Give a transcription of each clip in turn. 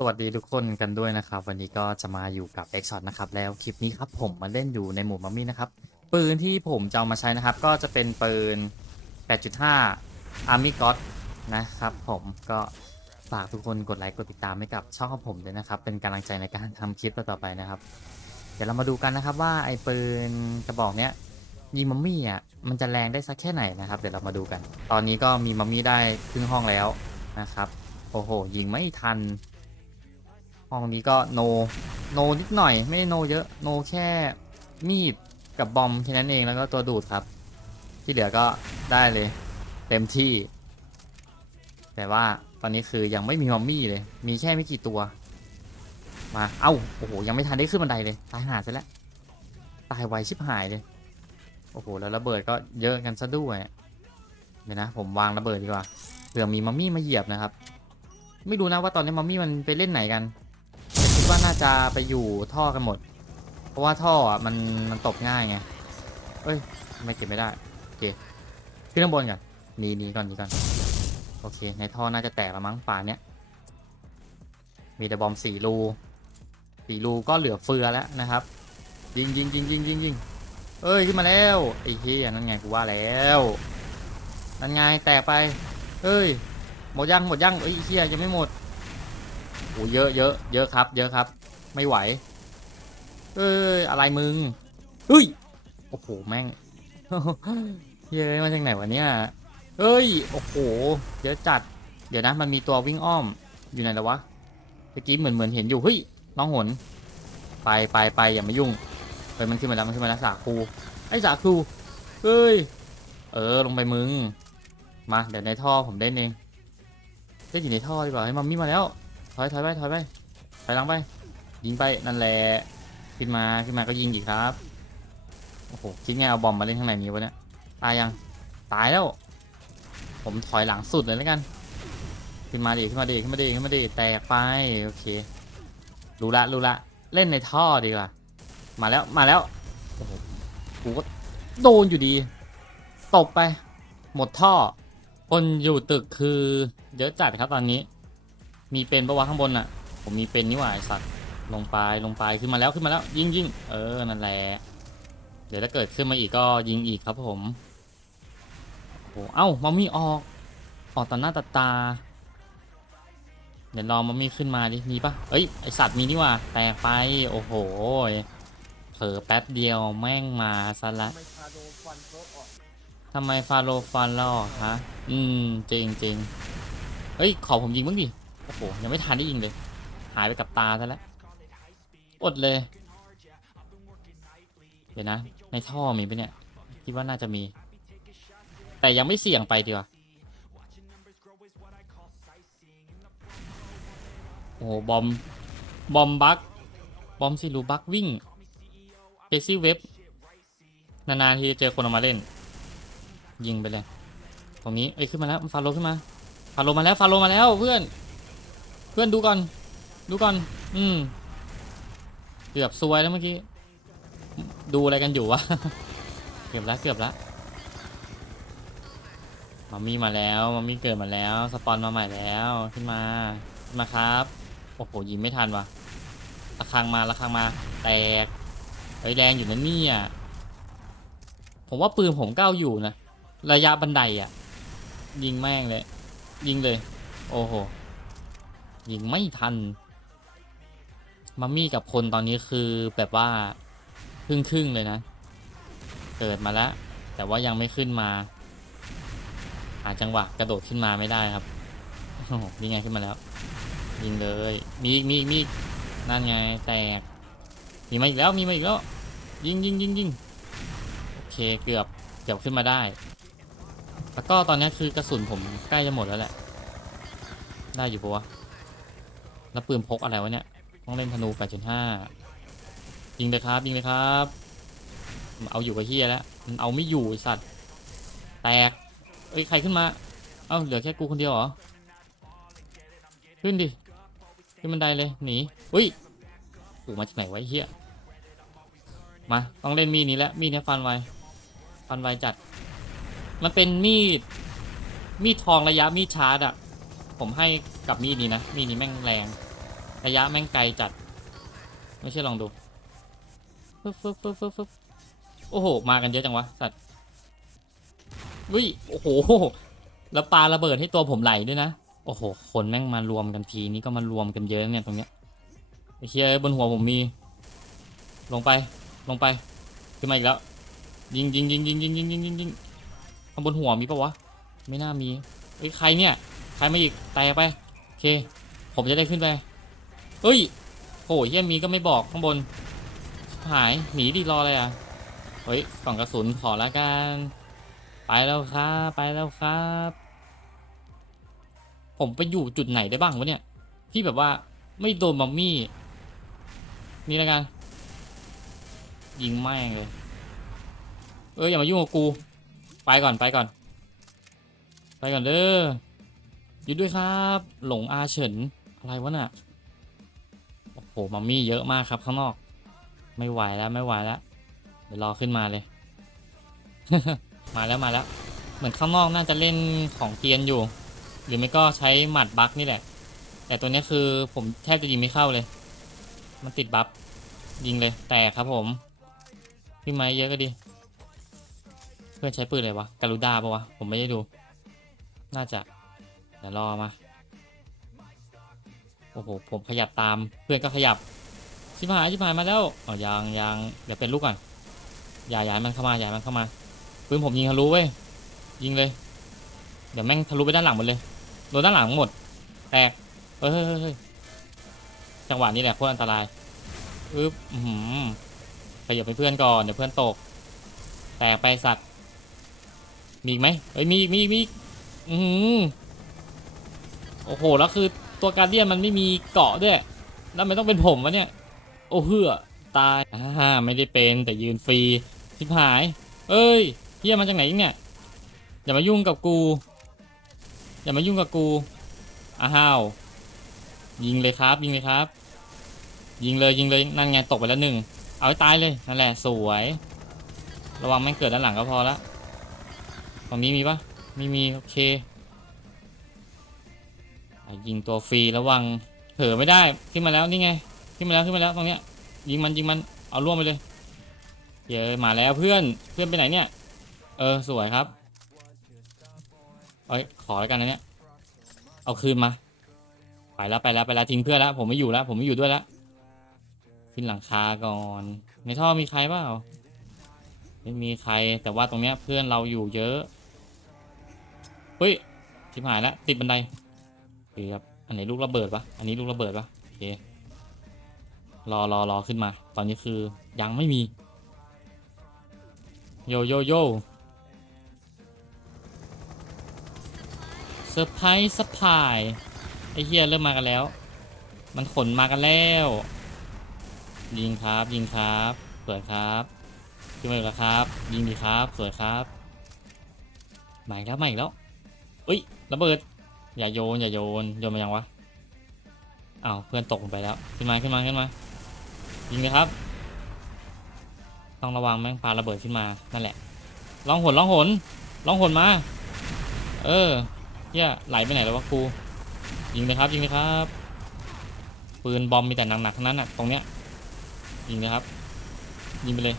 สวัสดีทุกคนกันด้วยนะครับ วันนี้ก็จะมาอยู่กับ x อ o t นะครับ แล้วคลิปนี้ครับผมมาเล่นอยู่ในหมู่มัมมี่นะครับ ปืนที่ผมจะเอามาใช้นะครับ ก็จะเป็นปืน 8.5 Army God นะครับผมก็ฝากทุกคนกดไลค์กดติดตามให้กับช่องของผมด้วยนะครับ เป็นกำลังใจในการทำคลิปต่อไปนะครับ เดี๋ยวเรามาดูกันนะครับว่าไอ้ปืนกระบอกเนี้ยยิงมัมมี่อะมันจะแรงได้สักแค่ไหนนะครับ เดี๋ยวเรามาดูกัน ตอนนี้ก็มีมัมมี่ได้ครึ่งห้องแล้วนะครับโอ้โหยิงไม่ทัน ห้องนี้ก็โนโนนิดหน่อยไม่ได้โนเยอะโนแค่มีดกับบอมแค่นั้นเองแล้วก็ตัวดูดครับ ที่เหลือก็ได้เลย เต็มที่ แต่ว่าตอนนี้คือยังไม่มีมัมมี่เลย มีแค่ไม่กี่ตัว มาเอ้าโอ้โหยังไม่ทันได้ขึ้นบันไดเลยตายหาซะแล้วตายไวชิบหายเลยโอ้โหแล้วระเบิดก็เยอะกันซะด้วยเดี๋ยวนะ ผมวางระเบิดดีกว่าเผื่อมีมัมมี่มาเหยียบนะครับ ไม่รู้นะว่าตอนนี้มัมมี่มันไปเล่นไหนกัน ว่าน่าจะไปอยู่ท่อกันหมด เพราะว่าท่ออะมันมันตกง่ายไงเอ้ยทำไม่เก็บไม่ได้โอเคขึ้นข้างบนก่อนหนีหนีก่อนหนีก่อนโอเค ในท่อน่าจะแตกล้วมั้งป่านเนี้ยมีแต่บอมสี่รูสี่รูก็เหลือเฟือแล้วนะครับ ยิงยิงยิงยิงยิงยิงเอ้ยขึ้นมาแล้วไอ้เฮียนั่นไงกูว่าแล้วนั่นไงแตกไปเอ้ยหมดยังหมดยังเอ้ยเฮียยังไม่หมด โอ้เยอะเยอะเยอะครับ เยอะครับ ไม่ไหว เอ้ยอะไรมึงเฮ้ยโอ้โหแม่งเย้ยมาจากไหนวะเนี่ยเฮ้ยโอ้โหเยอะจัด เดี๋ยวนะมันมีตัววิ่งอ้อมอยู่ไหนแล้ววะเมื่อกี้เหมือนเหมือนเห็นอยู่เฮ้ยน้องหนไปไปไปอย่ามายุ่งเฮ้ยมันขึ้นมาแล้วมันขึ้นมาแล้วสาคูไอ้สาคูเฮ้ยเออลงไปมึงมาเดี๋ยวในท่อผมเล่นเองเล่นอยู่ในท่อดีกว่าให้มัมมี่มาแล้ว ถอยถอยไปถอยไปถอยหลังไป ยิงไปนั่นแหละขึ้นมาขึ้นมาก็ยิงอีกครับโอ้โหคิดไงเอาบอมมาเล่นข้างในนี้วะเนี่ยตายยังตายแล้ว ผมถอยหลังสุดเลยแล้วกัน ขึ้นมาดิขึ้นมาดิขึ้นมาดิขึ้นมาดิแตกไปโอเครู้ละรู้ละเล่นในท่อดีกว่า มาแล้วมาแล้วโอ้โหกูก็โดนอยู่ดีตบไป หมดท่อ คนอยู่ตึกคือเยอะจัดครับตอนนี้ มีเป็นปะวะข้างบนอะ ผมมีเป็นนี่หว่าไอสัตว์ลงไปลงไปขึ้นมาแล้วขึ้นมาแล้ว ยิงยิงเออนั่นแหละเดี๋ยวถ้าเกิดขึ้นมาอีกก็ยิงอีกครับผมโอ้โหเอ้ามัมมี่ออกออกต่อหน้าต่อตาเดี๋ยวรอมัมมี่ขึ้นมาดิมีปะเอ้ยไอสัตว์มีนี่หว่าแตกไปโอ้โหเผลอแป๊บเดียวแม่งมาซะละทำไมฟาโรฟันล่อฮะ อืมจริงจริงเฮ้ย ขอผมยิงบ้างดิ โอ้โห ยังไม่ทันได้ยิงเลย หายไปกับตาซะแล้ว อดเลย เดี๋ยวนะ ในท่อมีปะเนี่ย คิดว่าน่าจะมี แต่ยังไม่เสี่ยงไปดีกว่า โอ้โห บอม บอมบัก บอมซิลูบักวิ่งเจซี่เว็บ นานๆทีจะเจอคนออกมาเล่น ยิงไปเลย ตรงนี้ เอ้ย ขึ้นมาแล้ว ฟาโลขึ้นมา ฟาโลมาแล้ว ฟาโลมาแล้วเพื่อน พื่อนดูก่อน ดูก่อน อืม เกือบซวยแล้วเมื่อกี้ ดูอะไรกันอยู่วะ เกือบแล้วเกือบแล้วมามีมาแล้วมามีเกิดมาแล้ว สปอนมาใหม่แล้วขึ้นมาขึ้นมาครับ โอ้โหยิงไม่ทันวะระคังมาระคังมา แตกไอแรงอยู่นะเนี่ยผมว่าปืนผมก้าวอยู่นะ ระยะบันไดอะ ยิงแม่งเลย ยิงเลย โอ้โห ยิงไม่ทันมัมมี่กับคนตอนนี้คือแบบว่าครึ่งครึ่งๆเลยนะ เกิดมาแล้ว แต่ว่ายังไม่ขึ้นมาหาจังหวะกระโดดขึ้นมาไม่ได้ครับดีไงขึ้นมาแล้ว ยิงเลย มีอีกมีอีกมีอีกนั่นไงแตกมีมาอีกแล้วมีมาอีกแล้วยิงยิงยิงยิงโอเคเกือบเกือบขึ้นมาได้ แล้วก็ตอนนี้คือกระสุนผมใกล้จะหมดแล้วแหละ ได้อยู่ปะวะ แล้วปืนพกอะไรวะเนี่ยต้องเล่นธนู8.5ยิงเลยครับยิงเลยครับเอาอยู่กับเฮียแล้วมันเอาไม่อยู่สัตว์แตกเอ้ยใครขึ้นมา เอ้าเหลือแค่กูคนเดียวเหรอขึ้นดิขึ้นบันไดเลยหนีอุ้ยกูมาจากไหนไอ้เฮียมาต้องเล่นมีดนี้แล้วมีดเนี้ยฟันไวฟันไวจัด มันเป็นมีดมีดทองระยะมีดชาร์จอะผมให้กับมีดนี้นะมีดนี้แม่งแรง ระยะแม่งไกลจัด ไม่ใช่ลองดูฟึบฟึบฟึบฟึบฟึบโอ้โห มากันเยอะจังวะ สัตว์วิโอ้โห แล้วปาระเบิดให้ตัวผมไหลด้วยนะ โอ้โห คนแม่งมารวมกันทีนี้ก็มารวมกันเยอะเนี่ยตรงเนี้ยไอ้เชี่ยบนหัวผมมี ลงไป ลงไป ขึ้นมาอีกแล้ว ยิงยิงยิงยิงยิงยิงยิงยิงยิงข้างบนหัวมีปะวะ ไม่น่ามีเอ้ใครเนี่ย ใครมาอีก แตกไป โอเค ผมจะได้ขึ้นไป เฮ้ยโหเฮียมีก็ไม่บอกข้างบน หายหนีดิรออะไรอะ เฮ้ยกล่องกระสุนขอละกัน ไปแล้วครับ ไปแล้วครับ ผมไปอยู่จุดไหนได้บ้างวะเนี่ย ที่แบบว่าไม่โดนมัมมี่ นี่ล้วกัน ยิงแม่งเลย เอออย่ามายุ่งกับกู ไปก่อนไปก่อน ไปก่อนเด้อหยุดด้วยครับ หลงอาเฉินอะไรวะน่ะ หมัมมี่เยอะมากครับข้างนอก ไม่ไหวแล้วไม่ไหวแล้วเดี๋ยวรอขึ้นมาเลย มาแล้วมาแล้ว เหมือนข้างนอกน่าจะเล่นของเกรียนอยู่ หรือไม่ก็ใช้หมัดบั๊กนี่แหละ แต่ตัวนี้คือผมแทบจะยิงไม่เข้าเลย มันติดบัฟยิงเลย แต่ครับผมพี่ไม้เยอะก็ดี เพื่อนใช้ปืนอะไรวะการูด้าปะวะ ผมไม่ได้ดู น่าจะ เดี๋ยวรอมา โอ้โห ผมขยับตาม เพื่อนก็ขยับ ชิบหายชิบหายมาแล้วอ๋อยังยังเดี๋ยวเป็นลูกก่อน อย่าอย่ามันเข้ามาอย่ามันเข้ามาปืนผมยิงทะลุเว้ย ยิงเลย เดี๋ยวแม่งทะลุไปด้านหลังหมดเลย โดนด้านหลังหมด แตก เฮ้ยเฮ้ยจังหวะนี้แหละโคตรอันตรายอึ๊บอือหือขยับไปเพื่อนก่อน เดี๋ยวเพื่อนตก แตกไปสัตว์ มีอีกไหมเฮ้ย มีมีมีอือโอ้โห แล้วคือ ตัวการเดียนมันไม่มีเกาะด้วย แล้วมันต้องเป็นผมวะเนี่ย โอ้เหือตายอ่าไม่ได้เป็นแต่ยืนฟรีชิบหาย เอ้ยเฮียมาจากไหนเนี่ย อย่ามายุ่งกับกู อย่ามายุ่งกับกู อ้าวยิงเลยครับ ยิงเลยครับ ยิงเลยยิงเลยนั่นไงตกไปแล้วหนึ่ง เอาให้ตายเลยนั่นแหละสวย ระวังแม่เกิดด้านหลังก็พอละ ตรงนี้มีปะไม่มีโอเค ยิงตัวฟรีระวังเผลอไม่ได้ขึ้นมาแล้วนี่ไง ขึ้นมาแล้วขึ้นมาแล้วตรงเนี้ยยิงมันยิงมันเอาล่วงไปเลยเดี๋ย้มาแล้วเพื่อนเพื่อนไปไหนเนี่ย เออสวยครับเอ้ยขอแล้วกันนะเนี่ยเอาคืนมาไปแล้วไปแล้วไปแล้วทิ้งเพื่อนแล้วผมไม่อยู่แล้วผมไม่อยู่ด้วยแล้วขึ้นหลังคาก่อนในท่อมีใครเปล่าไม่มีใครแต่ว่าตรงเนี้ยเพื่อนเราอยู่เยอะเฮ้ยชิบหายแล้วติดบันได เฮ้ยครับ อันไหนลูกระเบิดปะอันนี้ลูกระเบิดปะโอเค รอรอรอขึ้นมา ตอนนี้คือยังไม่มี โยโยโยเซอร์ไพรส์สปายไอเฮียเริ่มมากันแล้ว มันขนมากันแล้ว ยิงครับ ยิงครับสวยครับขึ้นมาอีกแล้วครับ ยิงดีครับสวยครับมาอีกแล้วมาอีกแล้วเอ้ยระเบิด อย่าโยนอย่าโยนโยนมายังวะอ้าวเพื่อนตกลงไปแล้ว ขึ้นมาขึ้นมาขึ้นมายิงเลยครับ ต้องระวังแม่งปาระเบิดขึ้นมานั่นแหละลองหนลองหนลองหนมา เออเฮียไหลไปไหนแล้ววะกูยิงเลยครับยิงเลยครับ ปืนบอมมีแต่หนักๆทั้งนั้นอะตรงเนี้ยยิงเลยครับ ยิงไปเลย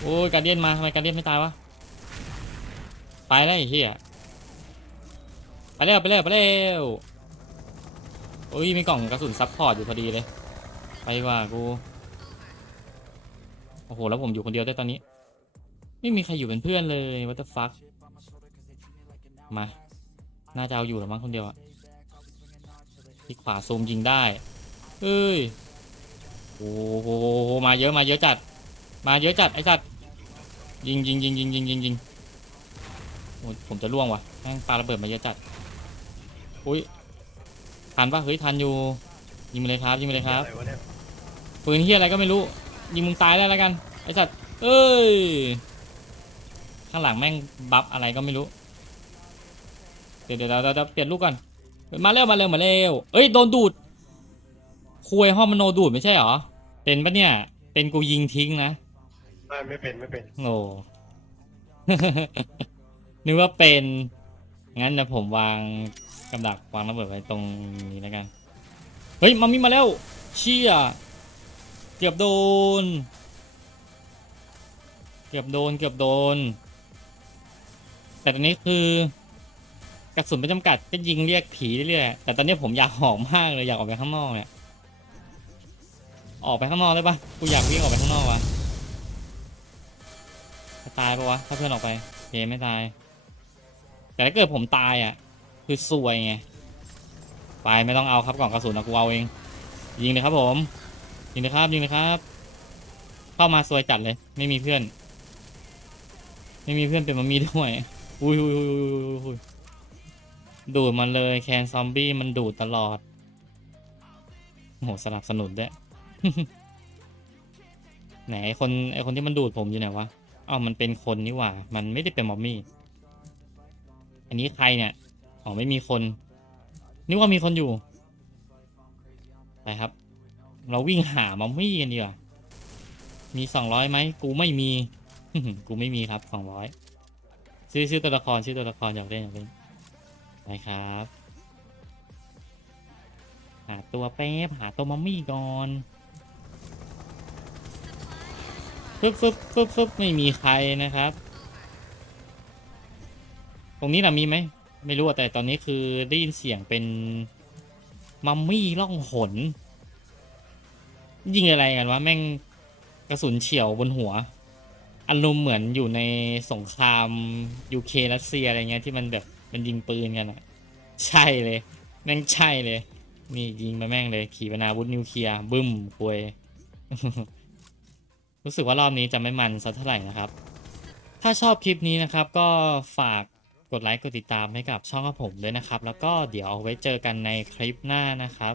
โอ้ยการเดียนมาทำไมการเดียนไม่ตายวะไปแล้วไอ้เหี้ย แล้วไปแล้วไปแล้วโอ้ยมีกล่องกระสุนซับพอร์ตอยู่พอดีเลย ไปว่ากูโอ้โหแล้วผมอยู่คนเดียวได้ตอนนี้ ไม่มีใครอยู่เป็นเพื่อนเลย what the fuck มาน่าจะเอาอยู่หรือมั้งคนเดียวอะคลิกขวาซูมยิงได้เฮ้ยโอ้โหมาเยอะมาเยอะจัด มาเยอะจัดไอ้จัดยิงยิงยิงยิงยิงยิงยิงโอ้ผมจะล่วงว่ะแม่งปาระเบิดมาเยอะจัด อุ้ยทันปะเฮ้ยทันอยู่ยิงไปเลยครับยิงไปเลยครับอะไรวะเนี่ยปืนเฮียอะไรก็ไม่รู้ยิงมึงตายแล้วแล้วกันไอ้จัดเอ้ยข้างหลังแม่งบัฟอะไรก็ไม่รู้เดี๋ยวเดี๋ยวเดี๋ยวเดี๋ยวเปลี่ยนลูกก่อนมาเร็วมาเร็วมาเร็วเอ้ยโดนดูดคุยห้องมโนดูดไม่ใช่เหรอเป็นปะเนี่ย เป็นกูยิงทิ้งนะไม่ไม่เป็นไม่เป็นโง่นึกว่าเป็นงั้นเดี๋ยวผมวาง กำดักวางระเบิดไว้ตรงนี้แล้วกัน เฮ้ยมามีมาแล้ว เชี่ย เกือบโดน เกือบโดน เกือบโดน แต่ตอนนี้คือกระสุนไม่จำกัดก็ยิงเรียกผีเรื่อยๆแต่ตอนนี้ผมอยากหอมมากเลยอยากออกไปข้างนอกเนี่ย ออกไปข้างนอกได้ปะกูอยากวิ่งออกไปข้างนอกวะจะตายปะวะถ้าเพื่อนออกไปโอเคไม่ตาย แต่ถ้าเกิดผมตายอะ คือซวยไงไปไม่ต้องเอาครับกล่องกระสุนนะกูเอาเอง ยิงเลยครับผม ยิงเลยครับยิงเลยครับ เข้ามาซวยจัดเลย ไม่มีเพื่อน ไม่มีเพื่อนเป็นมามีด้วยอุ้ยอุ้ยอุ้ยอุ้ยอุ้ยอุ้ยดูดมันเลยแคนซอมบี้มันดูดตลอดโอ้โหสนับสนุนด้วยไหนไอคนไอคนที่มันดูดผมอยู่ไหนวะอ้าวมันเป็นคนนี่หว่า มันไม่ได้เป็นมอมมี่ อันนี้ใครเนี่ย อ๋อไม่มีคน นึกว่ามีคนอยู่ ไปครับ เราวิ่งหามอมมี่กันดีกว่า มีสองร้อยไหม กูไม่มี กูไม่มีครับสองร้อยชื่อชื่อตัวละครชื่อตัวละครอยากเล่นอยากเล่นไปครับ หาตัวแป๊บหาตัวมัมมี่ก่อนฟึบฟึบฟึบฟึบไม่มีใครนะครับ ตรงนี้นะมีไหม ไม่รู้อะแต่ตอนนี้คือได้ยินเสียงเป็นมัมมี่ล่องหน ยิงอะไรกันวะแม่งกระสุนเฉียวบนหัวอารมณ์เหมือนอยู่ในสงครามยูเครัสเซียอะไรเงี้ยที่มันแบบมันยิงปืนกันอะใช่เลย แม่งใช่เลย นี่ยิงมาแม่งเลย ขี่ปนาวุธนิวเคลียร์บึ้มคุยรู้สึกว่ารอบนี้จะไม่มันสักเท่าไหร่นะครับ ถ้าชอบคลิปนี้นะครับ ก็ฝาก กดไลค์กดติดตามให้กับช่องของผมด้วยนะครับ แล้วก็เดี๋ยวเอาไว้เจอกันในคลิปหน้านะครับ